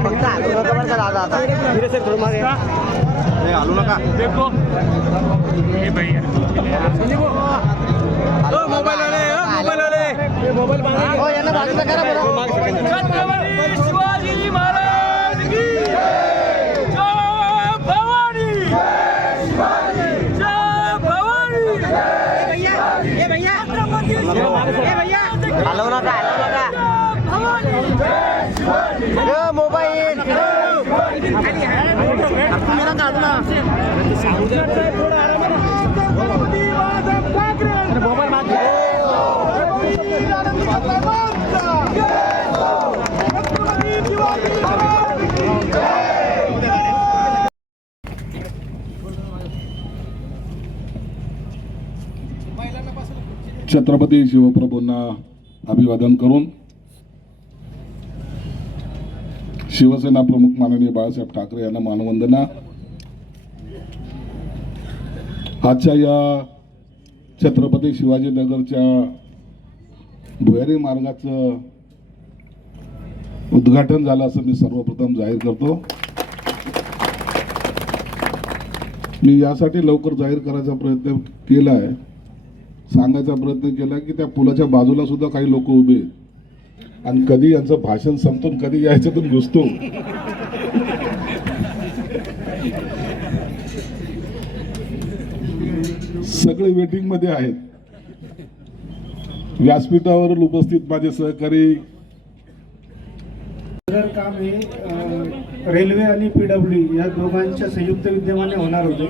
फक्त आलू नका बरं का दादा आता फिरे सर थोडं मागे नाही आलू नका देखो हे भैया ओ मोबाईल वाले मोबाईल मागे हो यांना बाजूला करा बरं छत्रपती शिवाजी महाराज की जय भवानी जय भवानी ये भैया हलव नका मोबाईल छत्रपती शिवप्रभूंना अभिवादन करून शिवसेना प्रमुख माननीय बाळासाहेब ठाकरे यांना मानवंदना। आजच्या या छत्रपती शिवाजीनगरच्या भुयारी मार्गाचं उद्घाटन झालं असं मी सर्वप्रथम जाहीर करतो। मी यासाठी लवकर जाहीर करायचा प्रयत्न केला आहे, सांगायचा प्रयत्न केला की त्या पुलाच्या बाजूला सुद्धा काही लोक उभे आहेत आणि कधी यांचं भाषण संपतो कधी याच्यातून घुसतो। सगळे वेटिंग मध्ये आहेत। व्यासपीठावर उपस्थित माझे सहकारी काम हे रेल्वे आणि पीडब्ल्यू या दोघांच्या संयुक्त विद्यमाने होणार होते,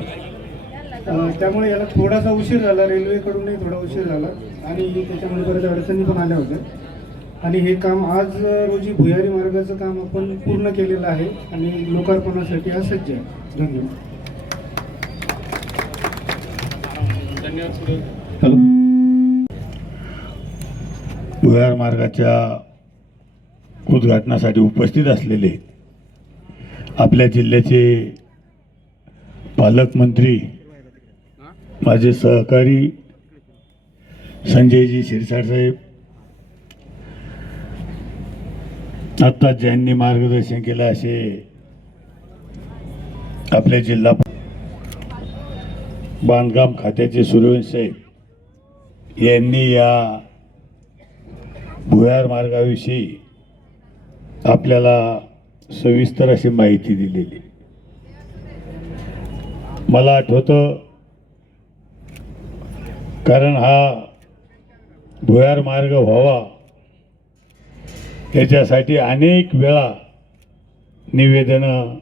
त्यामुळे याला थोडासा उशीर झाला, रेल्वेकडूनही थोडा उशीर झाला आणि त्याच्यामुळे बऱ्याच अडचणी पण आल्या होत्या आणि हे काम आज रोजी भुयारी मार्गाचं काम आपण पूर्ण केलेलं आहे आणि लोकार्पणासाठी आज सज्ज आहे। धन्यवाद। भुयार मार्गाच्या उद्घाटनासाठी उपस्थित असलेले आपल्या जिल्ह्याचे पालकमंत्री माझे सहकारी संजयजी शिरसाट साहेब, आत्ता ज्यांनी मार्गदर्शन केलं असे आपले जिल्हा बांधकाम खात्याचे सूर्यवंशी साहेब यांनी या भुयार मार्गाविषयी आपल्याला सविस्तर अशी माहिती दिलेली। मला आठवतं, कारण हा भुयार मार्ग व्हावा याच्यासाठी अनेक वेळा निवेदनं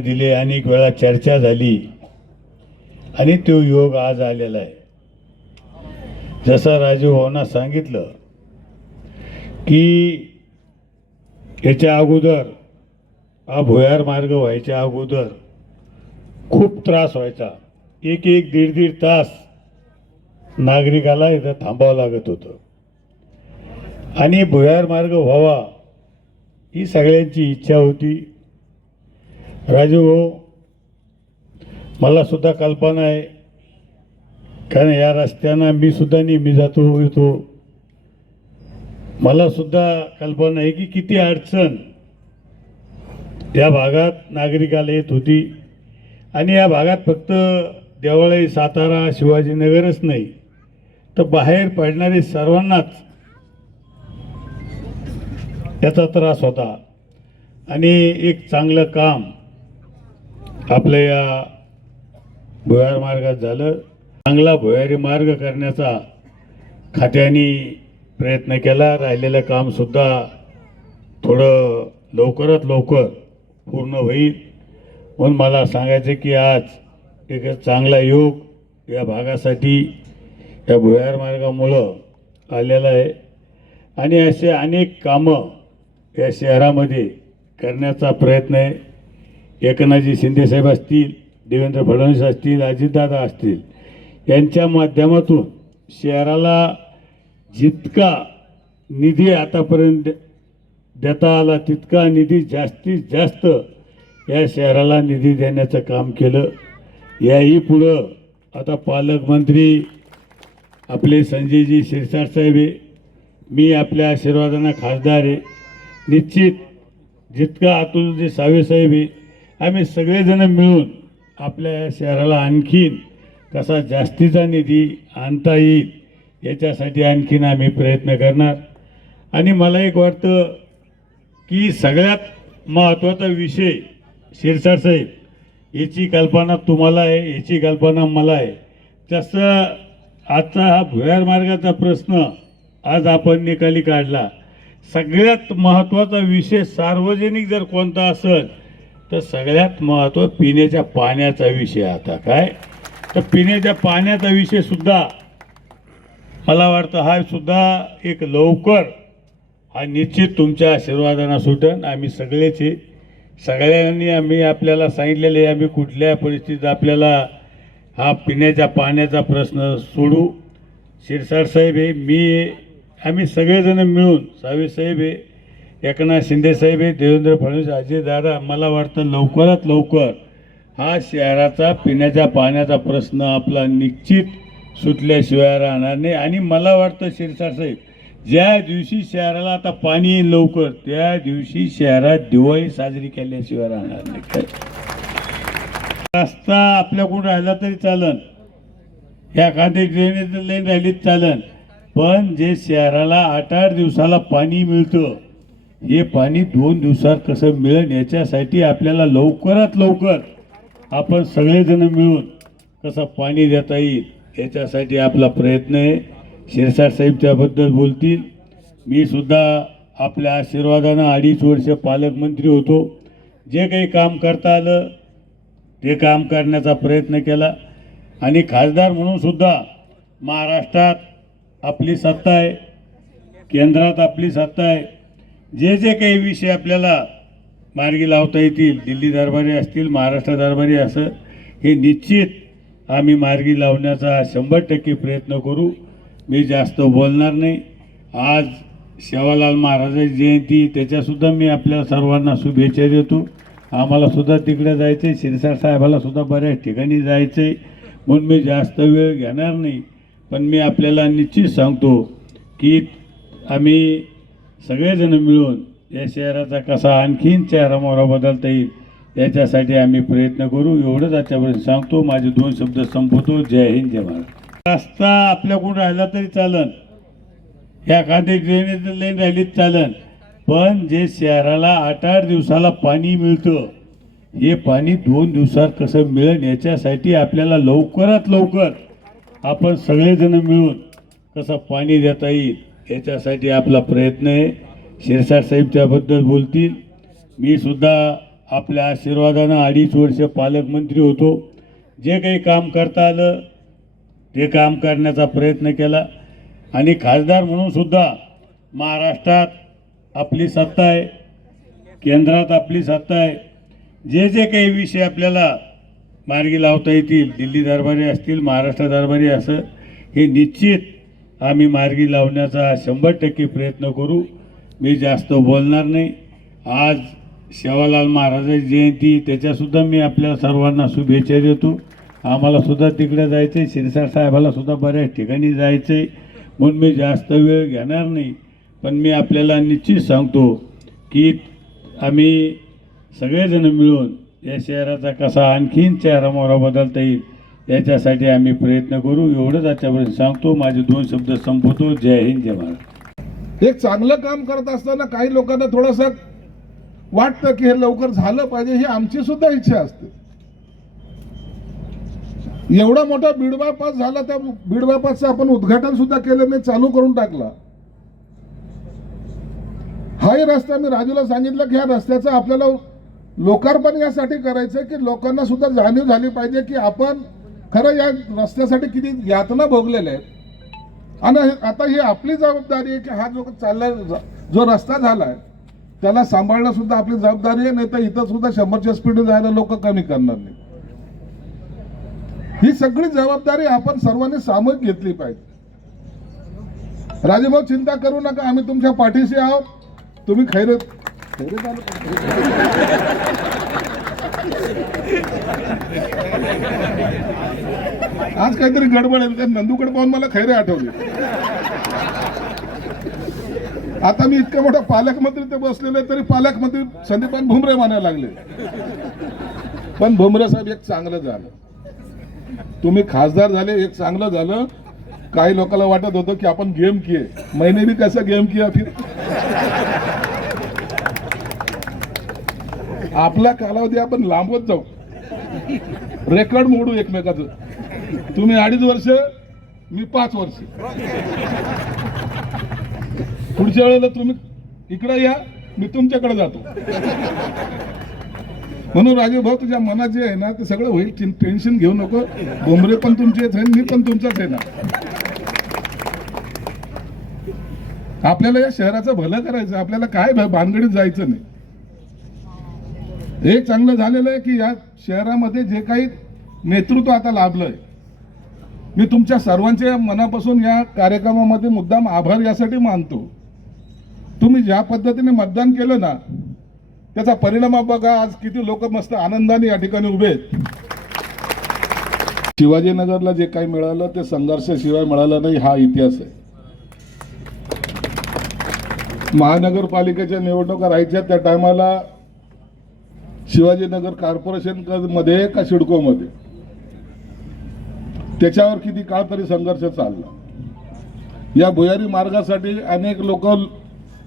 दिले, अनेक वेळा चर्चा झाली आणि तो योग आज आलेला आहे। जसं राजू भाऊंना सांगितलं की याच्या अगोदर हा भुयार मार्ग व्हायच्या अगोदर खूप त्रास व्हायचा, एक दीड तास नागरिकाला इथं थांबावं लागत होतं आणि भुयार मार्ग व्हावा ही सगळ्यांची इच्छा होती। राजू भाऊ, मला सुद्धा कल्पना आहे, कारण या रस्त्यानं मी सुद्धा नेहमी जातो येतो, मला सुद्धा कल्पना आहे की किती अडचण या भागात नागरिकाला येत होती आणि या भागात फक्त देवळाई, सातारा, शिवाजीनगरच नाही तर बाहेर पडणारे सर्वांनाच याचा त्रास होता आणि एक चांगलं काम आपल्या या भुयार मार्गात झालं। चांगला भुयारी मार्ग करण्याचा खात्याने प्रयत्न केला, राहिलेलं कामसुद्धा थोडं लवकरात लवकर पूर्ण होईल म्हणून मला सांगायचं की आज एक चांगला योग या भागासाठी या भुयार मार्गामुळं आलेला आहे आणि असे अनेक कामं या शहरामध्ये करण्याचा प्रयत्न आहे। एकनाथजी शिंदेसाहेब असतील, देवेंद्र फडणवीस असतील, अजितदादा असतील, यांच्या माध्यमातून शहराला जितका निधी आतापर्यंत देता आला तितका निधी जास्तीत जास्त या शहराला निधी देण्याचं काम केलं। याही पुढं आता पालकमंत्री आपले संजयजी शिरसाट साहेब, मी आपल्या आशीर्वादानं खासदार आहे. निश्चित जितका अतुल जे साहेब आहे, आम्ही सगळेजण मिळून आपल्या या शहराला आणखीन कसा जास्तीचा निधी आणता येईल याच्यासाठी आणखीन आम्ही प्रयत्न करणार. आणि मला एक वाटतं की सगळ्यात महत्त्वाचा विषय शिरसाट साहेब, याची कल्पना तुम्हाला आहे, याची कल्पना मला आहे. तसं आजचा हा भुयार मार्गाचा प्रश्न आज आपण निकाली काढला. सगळ्यात महत्त्वाचा विषय सार्वजनिक जर कोणता असेल तर सगळ्यात महत्त्व पिण्याच्या पाण्याचा विषय. आता काय तर पिण्याच्या पाण्याचा विषय सुद्धा मला वाटतं हा सुद्धा एक लवकर हा निश्चित तुमच्या आशीर्वादानं सुटन. आम्ही सगळेच आहे, सगळ्यांनी आम्ही आपल्याला सांगितलेले आम्ही कुठल्या परिस्थितीत आपल्याला हा पिण्याच्या पाण्याचा प्रश्न सोडू. शिरसाट साहेब आहे, मी आहे, आम्ही सगळेजण मिळून साहेब आहे, एकनाथ शिंदे साहेब आहे, देवेंद्र फडणवीस, अजय दादा, मला वाटतं लवकरात लवकर हा शहराचा पिण्याच्या पाण्याचा प्रश्न आपला निश्चित सुटल्याशिवाय राहणार नाही. आणि मला वाटतं शिरसाट साहेब, ज्या दिवशी शहराला आता पाणी येईल लवकर त्या दिवशी शहरात दिवाळी साजरी केल्याशिवाय राहणार नाही. काय रस्ता आपल्याकडून राहिला तरी चालन, ह्या एखादी ड्रेनेज लाईन राहिलीच चालन, पण जे शहराला 8-8 दिवसाला पाणी मिळतं हे पाणी 2 दिवसात कसं मिळेल याच्यासाठी आपल्याला लवकरात लवकर आपण सगळेजण मिळून कसं पाणी देता येईल याच्यासाठी आपला प्रयत्न आहे. शिरसाट साहेब त्याबद्दल बोलतील. मी सुद्धा आपल्या आशीर्वादानं 2.5 वर्ष पालकमंत्री होतो. जे काही काम करता आलं ते काम करण्याचा प्रयत्न केला. आणि खासदार म्हणून सुद्धा महाराष्ट्रात आपली सत्ता आहे, केंद्रात आपली सत्ता आहे. जे जे काही विषय आपल्याला मार्गी लावता येतील, दिल्ली दरबारी असतील, महाराष्ट्र दरबारी असं, हे निश्चित आम्ही मार्गी लावण्याचा 100% प्रयत्न करू. मी जास्त बोलणार नाही. आज सेवालाल महाराजांची जयंती, त्याच्यासुद्धा मी आपल्या सर्वांना शुभेच्छा देतो. आम्हाला सुद्धा तिकडे जायचं आहे, शिरसाट साहेबाला सुद्धा बऱ्याच ठिकाणी जायचं आहे, म्हणून मी जास्त वेळ घेणार नाही. पण मी आपल्याला निश्चित सांगतो की आम्ही सगळेजण मिळून या शहराचा कसा आणखीन चेहरामोहरा बदलता येईल याच्यासाठी आम्ही प्रयत्न करू. एवढंच आजच्यापर्यंत सांगतो. माझे 2 शब्द संपवतो. जय हिंद, जय महाराष्ट्र. रस्ता आपल्याकडून राहिला तरी चालन, ह्या एखादी ड्रेनेज लाईन राहिलीच चालन, पण जे शहराला 8-8 दिवसाला पाणी मिळतं हे पाणी 2 दिवसात कसं मिळेल याच्यासाठी आपल्याला लवकरात लवकर आपण सगळेजण मिळून कसं पाणी देता येईल याच्यासाठी आपला प्रयत्न आहे. शिरसाट साहेब त्याबद्दल बोलतील. मी सुद्धा आपल्या आशीर्वादानं 2.5 वर्ष पालकमंत्री होतो. जे काही काम करता आलं ते काम करण्याचा प्रयत्न केला. आणि खासदार म्हणून सुद्धा महाराष्ट्रात आपली सत्ता आहे, केंद्रात आपली सत्ता आहे. जे जे काही विषय आपल्याला मार्गी लावता येतील, दिल्ली दरबारी असतील, महाराष्ट्र दरबारी असं, हे निश्चित आम्ही मार्गी लावण्याचा 100% प्रयत्न करू. मी जास्त बोलणार नाही. आज सेवालाल महाराजांची जयंती, त्याच्यासुद्धा मी आपल्या सर्वांना शुभेच्छा देतो. आम्हाला सुद्धा तिकडे जायचं आहे, शिरसाट साहेबाला सुद्धा बऱ्याच ठिकाणी जायचं आहे, म्हणून मी जास्त वेळ घेणार नाही. पण मी आपल्याला निश्चित सांगतो की आम्ही सगळेजण मिळून या शहराचा कसा आणखीन चेहरामोहरा बदलता येईल याच्यासाठी आम्ही प्रयत्न करू. एवढंच आजच्यापर्यंत सांगतो. माझे 2 शब्द संपवतो. जय हिंद, जय महाराष्ट्र. एक चांगलं काम करत असताना काही लोकांना थोडंसं वाटतं की हे लवकर झालं पाहिजे, ही आमची सुद्धा इच्छा असते. एवढा मोठा बीड बायपास झाला, त्या बीड बायपासचं आपण उद्घाटन सुद्धा केलं नाही, चालू करून टाकला. हाही रस्ता मी राजूला सांगितलं की ह्या रस्त्याचं आपल्याला लोकार्पण यासाठी करायचं की लोकांना सुद्धा जाणीव झाली पाहिजे की आपण खरं या रस्त्यासाठी किती यातना भोगलेल्या आहेत. आणि आता ही आपली जबाबदारी आहे की हा जो चालला जो रस्ता झालाय त्याला सांभाळणं सुद्धा आपली जबाबदारी आहे. नाही तर इथं सुद्धा 100च्या स्पीडने जायला लोक कमी करणार नाही. ही सगळी जबाबदारी आपण सर्वांनी सामूहिक घेतली पाहिजे. राजेभाऊ, चिंता करू नका, आम्ही तुमच्या पाठीशी आहोत. तुम्ही खैरत आज काहीतरी गडबड आहे, नंदूकडे पाहून मला खैरे आठवली. आता मी इतका मोठा पालकमंत्री ते बसलेले तरी पालकमंत्री संदीपान भुमरे म्हणायला लागले. पण भुमरे साहेब एक चांगलं झालं, तुम्ही खासदार झाले, एक चांगलं झालं. काही लोकांना वाटत होतं की आपण गेम किए, मैंने भी कैसा गेम किया फिर. आपला कालावधी आपण लांबवत जाऊ, रेकॉर्ड मोडू एकमेकाचं. तुम्ही 2.5 वर्ष, मी 5 वर्ष. पुढच्या वेळेला तुम्ही इकडे या, मी तुमच्याकडे जातो. म्हणून राजू भाऊ, तुझ्या मनात जे आहे ना ते सगळं होईल, टेन्शन घेऊ नको. भुमरे पण तुमचेच आहे, मी पण तुमचाच आहे ना. आपल्याला या शहराचं भलं करायचं, आपल्याला काय भानगडीत जायचं नाही. एक चांगलं झालेलं आहे की या शहरामध्ये जे काही नेतृत्व आता लाभलंय, मी तुमच्या सर्वांच्या मनापासून या कार्यक्रमामध्ये मुद्दाम आभार यासाठी मानतो. तुम्ही ज्या पद्धतीने मतदान केलं ना, त्याचा परिणाम बघा. आज किती लोक मस्त आनंदाने या ठिकाणी उभे आहेत. शिवाजीनगरला जे काही मिळालं ते संघर्षाशिवाय मिळालं नाही, हा इतिहास आहे. महानगरपालिकेच्या निवडणुका राहायच्या त्या टायमाला शिवाजीनगर कॉर्पोरेशन मध्ये का सिडकोमध्ये, त्याच्यावर किती काळ तरी संघर्ष चालला. या भुयारी मार्गासाठी अनेक लोक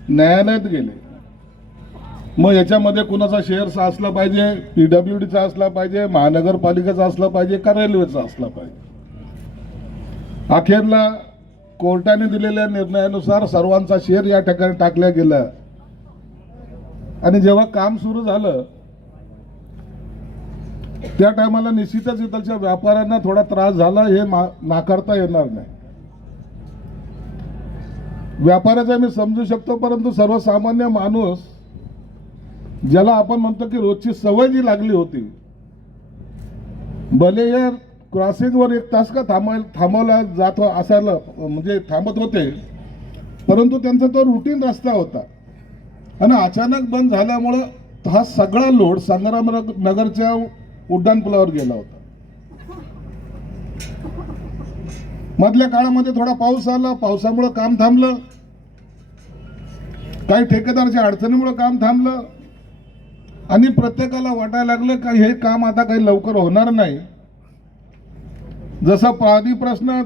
न्यायालयात गेले. मग याच्यामध्ये कुणाचा शेअर असला पाहिजे, PWDचा असला पाहिजे, महानगरपालिकेचा असला पाहिजे का रेल्वेचा असला पाहिजे. अखेरला कोर्टाने दिलेल्या निर्णयानुसार सर्वांचा शेअर या ठिकाणी टाकला गेला. आणि जेव्हा काम सुरू झालं त्या टायमाला निश्चितच इथलच्या व्यापाऱ्यांना थोडा त्रास झाला, हे नाकारता येणार नाही. व्यापाऱ्याचा मी समजू शकतो, परंतु सर्वसामान्य माणूस ज्याला आपण म्हणतो की रोजची सवय जी लागली होती, भले या क्रॉसिंगवर 1 तास का थांबवला जात असायला, म्हणजे थांबत होते, परंतु त्यांचा तो रुटीन रस्ता होता. आणि अचानक बंद झाल्यामुळं हा सगळा लोड संग्रामनगरच्या उड्डाणपुलावर गेला होता. मधल्या काळामध्ये थोडा पाऊस आला, पावसामुळे काम थांबलं. काही ठेकेदारच्या अडचणीमुळे काम थांबलं. आणि प्रत्येकाला वाटायला लागलं का हे काम आता काही लवकर होणार नाही. जसा पाणी प्रश्न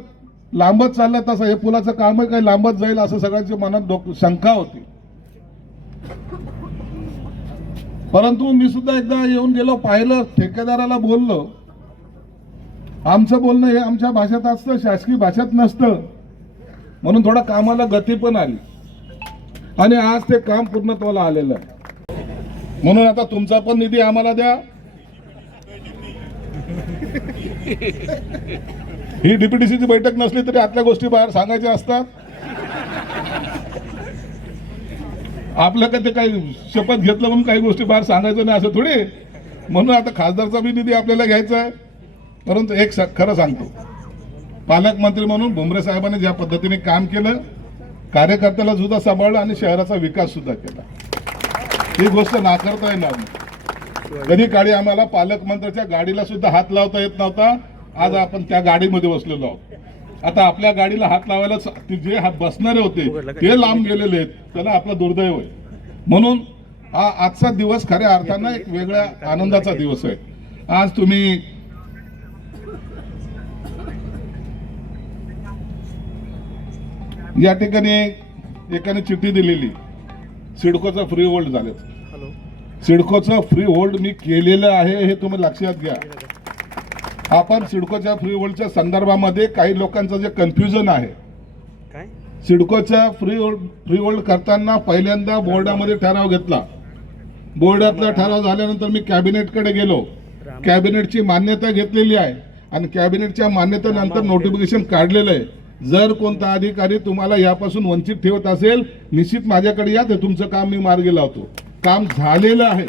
लांबत चालला तसं हे पुलाचं कामही काही लांबत जाईल असं सगळ्यांच्या मनात शंका होती. परंतु मी सुद्धा एकदा येऊन गेलो, पाहिलं, ठेकेदाराला बोललो. आमचं बोलणं हे आमच्या भाषेत असतं, शासकीय भाषेत नसतं. म्हणून थोडा कामाला गती पण आली आणि आज ते काम पूर्णत्वाला आलेलं आहे. म्हणून आता तुमचा पण निधी आम्हाला द्या. ही डीपीडीसीची बैठक नसली तरी आतल्या गोष्टी बाहेर सांगायच्या असतात. आपलं कधी काही शपथ घेतलं म्हणून काही गोष्टी बाहेर सांगायचं नाही असं थोडी. म्हणून आता खासदारचा बी निधी आपल्याला घ्यायचा आहे. परंतु एक खरं सांगतो, पालकमंत्री म्हणून भुमरे साहेबांनी ज्या पद्धतीने काम केलं, कार्यकर्त्याला सुद्धा सांभाळलं आणि शहराचा विकास सुद्धा केला, ही गोष्ट नाकारता येणार नाही. कधी काळी आम्हाला पालकमंत्र्याच्या गाडीला सुद्धा हात लावता येत नव्हता. आज आपण त्या गाडीमध्ये बसलेलो आहोत. आता आपल्या गाडीला हात लावायला जे हात बसणारे होते ते लांब गेलेले आहेत, त्याला आपला दुर्दैव आहे. म्हणून हा आजचा दिवस खऱ्या अर्थानं एक वेगळ्या आनंदाचा दिवस आहे. आज तुम्ही या ठिकाणी एकाने चिठ्ठी दिलेली, सिडकोचा फ्री होल्ड झाले. सिडकोचं फ्री होल्ड मी केलेलं आहे हे तुम्ही लक्षात घ्या. आपण सिडकोच्या फ्री होल्डच्या संदर्भामध्ये काही लोकांचं जे कन्फ्युजन आहे, सिडकोच्या फ्री होल्ड करताना पहिल्यांदा बोर्डामध्ये ठराव घेतला. बोर्डातला ठराव झाल्यानंतर मी कॅबिनेटकडे गेलो, कॅबिनेटची मान्यता घेतलेली आहे आणि कॅबिनेटच्या मान्यतेनंतर नोटिफिकेशन काढलेलं आहे. जर कोणता अधिकारी तुम्हाला यापासून वंचित ठेवत असेल, निश्चित माझ्याकडे या, ते तुमचं काम मी मार्गी लावतो. काम झालेलं आहे.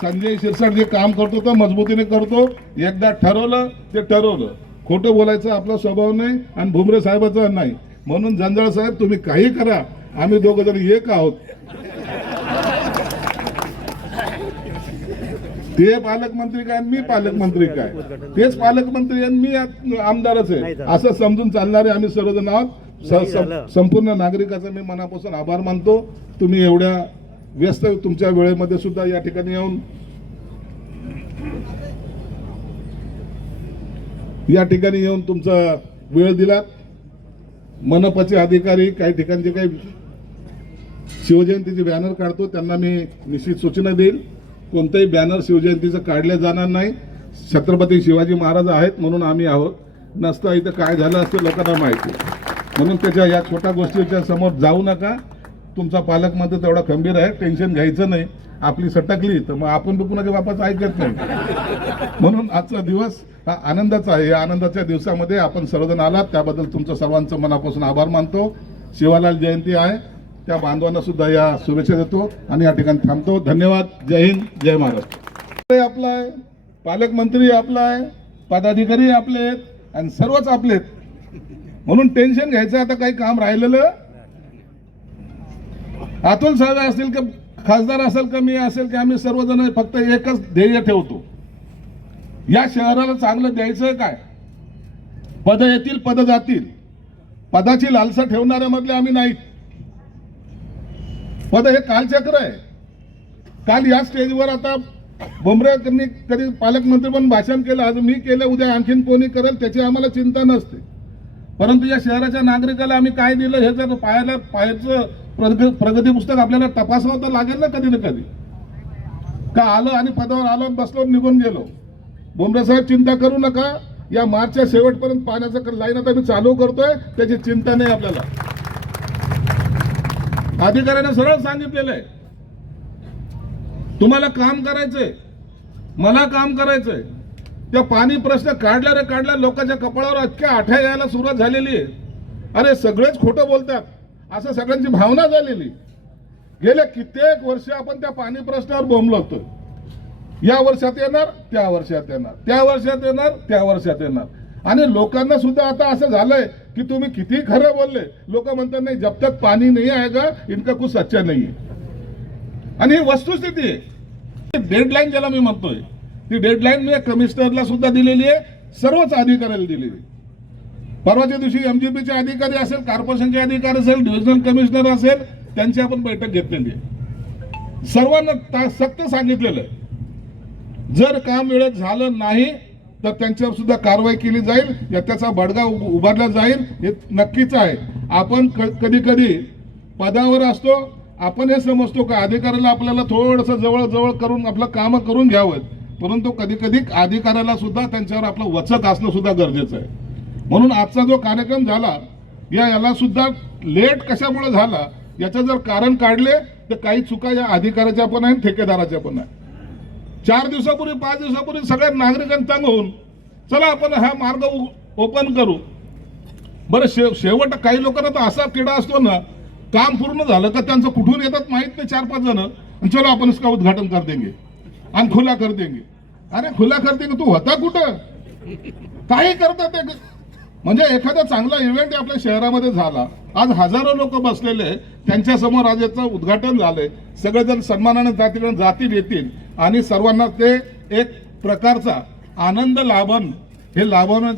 संजय शिरसाट जे काम करतो तर मजबूतीने करतो. एकदा ठरवलं ते ठरवलं. खोटं बोलायचं आपला स्वभाव नाही आणि भुमरे साहेबाचा नाही. म्हणून जंजाळ साहेब, तुम्ही काही करा, आम्ही दोघं जण एक आहोत. ते पालकमंत्री काय मी पालकमंत्री काय, तेच पालकमंत्री आणि मी आमदारच आहे असं समजून चालणारे आम्ही सर्वजण आहोत. संपूर्ण नागरिकाचा मी मनापासून आभार मानतो. तुम्ही एवढ्या व्यस्त तुमच्या वेळेमध्ये सुद्धा या ठिकाणी येऊन तुमचा वेळ दिलात. मनपाचे अधिकारी काही ठिकाणचे काही शिवजयंतीचे बॅनर काढतो, त्यांना मी निश्चित सूचना देईल, कोणतेही बॅनर शिवजयंतीचं काढले जाणार नाही. छत्रपती शिवाजी महाराज आहेत म्हणून आम्ही आहोत, नसतं इथं काय झालं असतं लोकांना माहिती. म्हणून त्याच्या या छोट्या गोष्टीच्या समोर जाऊ नका. तुमचा पालकमंत्री तेवढा खंबीर आहे, टेन्शन घ्यायचं नाही. आपली सटकली तर मग आपण बी कुणाच्या बापाचं ऐकत नाही. म्हणून आजचा दिवस हा आनंदाचा आहे. या आनंदाच्या दिवसामध्ये आपण सर्वजण आलात त्याबद्दल तुमचं सर्वांचं मनापासून आभार मानतो. शिवालाल जयंती आहे, त्या बांधवांना सुद्धा या शुभेच्छा देतो आणि या ठिकाणी थांबतो. धन्यवाद. जय हिंद, जय महाराष्ट्र. आपला आहे, पालकमंत्री आपला आहे, पदाधिकारी आपले आहेत आणि सर्वच आपले आहेत. म्हणून टेन्शन घ्यायचं आता काही काम राहिलेलं. अतुल साहेब असतील का, खासदार असेल का, मी असेल की, आम्ही सर्वजण फक्त एकच ध्येय ठेवतो, या शहराला चांगलं द्यायचं. काय पद येतील, पद जातील, पदाची लालसा ठेवणाऱ्या मधले आम्ही नाही. पद हे कालचक्र आहे. काल या स्टेजवर आता भुमरेंनी कधी पालकमंत्री म्हणून भाषण केलं, आज मी केलं, उद्या आणखीन कोणी करेल त्याची आम्हाला चिंता नसते. परंतु या शहराच्या नागरिकाला आम्ही काय दिलं हे जर पाहायचं प्रगती पुस्तक आपल्याला तपासावं तर लागेल ना कधी ना कधी. का आलो आणि पदावर आलो, बसलो, निघून गेलो. भुमरे साहेब चिंता करू नका, या मार्चच्या शेवटपर्यंत पाण्याचं लाईन आता मी चालू करतोय, त्याची चिंता नाही आपल्याला. अधिकाऱ्यांना सरळ सांगितलेलं आहे, तुम्हाला काम करायचंय, मला काम करायचंय. त्या पाणी प्रश्न काढला रे काढला, लोकांच्या कपाळावर इतक्या आठ्या यायला सुरुवात झालेली आहे. अरे सगळेच खोटं बोलतात असं सगळ्यांची भावना झालेली. गेल्या कित्येक वर्ष आपण त्या पाणी प्रश्नावर बोंबलतोय. या वर्षात येणार, त्या वर्षात येणार, त्या वर्षात येणार, त्या वर्षात येणार. आणि लोकांना सुद्धा आता असं झालंय की तुम्ही किती खरं बोलले, लोक म्हणतात नाही जब तक पाणी नाही आएगा इनका कुछ सच्चा नाही आहे. आणि ही वस्तुस्थिती आहे. डेडलाईन ज्याला मी म्हणतोय, ती डेडलाईन मी कमिशनरला सुद्धा दिलेली आहे, सर्वच अधिकाऱ्याला दिलेली. परवाच्या दिवशी एमजीपीचे अधिकारी असेल, कॉर्पोरेशनचे अधिकारी असेल, डिव्हिजनल कमिशनर असेल, त्यांची आपण बैठक घेतलेली आहे. सर्वांना सक्त सांगितलेलं आहे, जर काम वेळेत झालं नाही तर त्यांच्यावर सुद्धा कारवाई केली जाईल, त्याचा बडगा उभारला जाईल, हे नक्कीच आहे. आपण कधी कधी पदावर असतो, आपण हे समजतो का अधिकाऱ्याला आपल्याला थोडंसं जवळ जवळ करून आपलं काम करून घ्यावं, परंतु कधी कधी अधिकाऱ्याला सुद्धा त्यांच्यावर आपलं वचक असणं सुद्धा गरजेचं आहे. म्हणून आजचा जो कार्यक्रम झाला याला सुद्धा लेट कशामुळे झाला याचं जर कारण काढले तर काही चुका या अधिकाऱ्याच्या पण आहे, ठेकेदाराच्या पण आहे. 4 दिवसापूर्वी 5 दिवसापूर्वी सगळ्या नागरिकांना तंग होऊन चला आपण हा मार्ग ओपन करू. बरं शेवट काही लोकांना तर असा किडा असतो ना, काम पूर्ण झालं का त्यांचं कुठून येतात माहित नाही 4-5 जण, चलो आपण इसका उद्घाटन कर देंगे आणि खुला कर देंगे. अरे खुला कर देंगे, तू होता कुठं? काही करतात ते. म्हणजे एखादा चांगला इव्हेंट आपल्या शहरामध्ये झाला, आज हजारो लोक बसलेले, त्यांच्या समोर आज याचं उद्घाटन झालंय, सगळेजण सन्मानाने जातील येतील आणि सर्वांना ते एक प्रकारचा आनंद लाभन हे लाभवण्याचं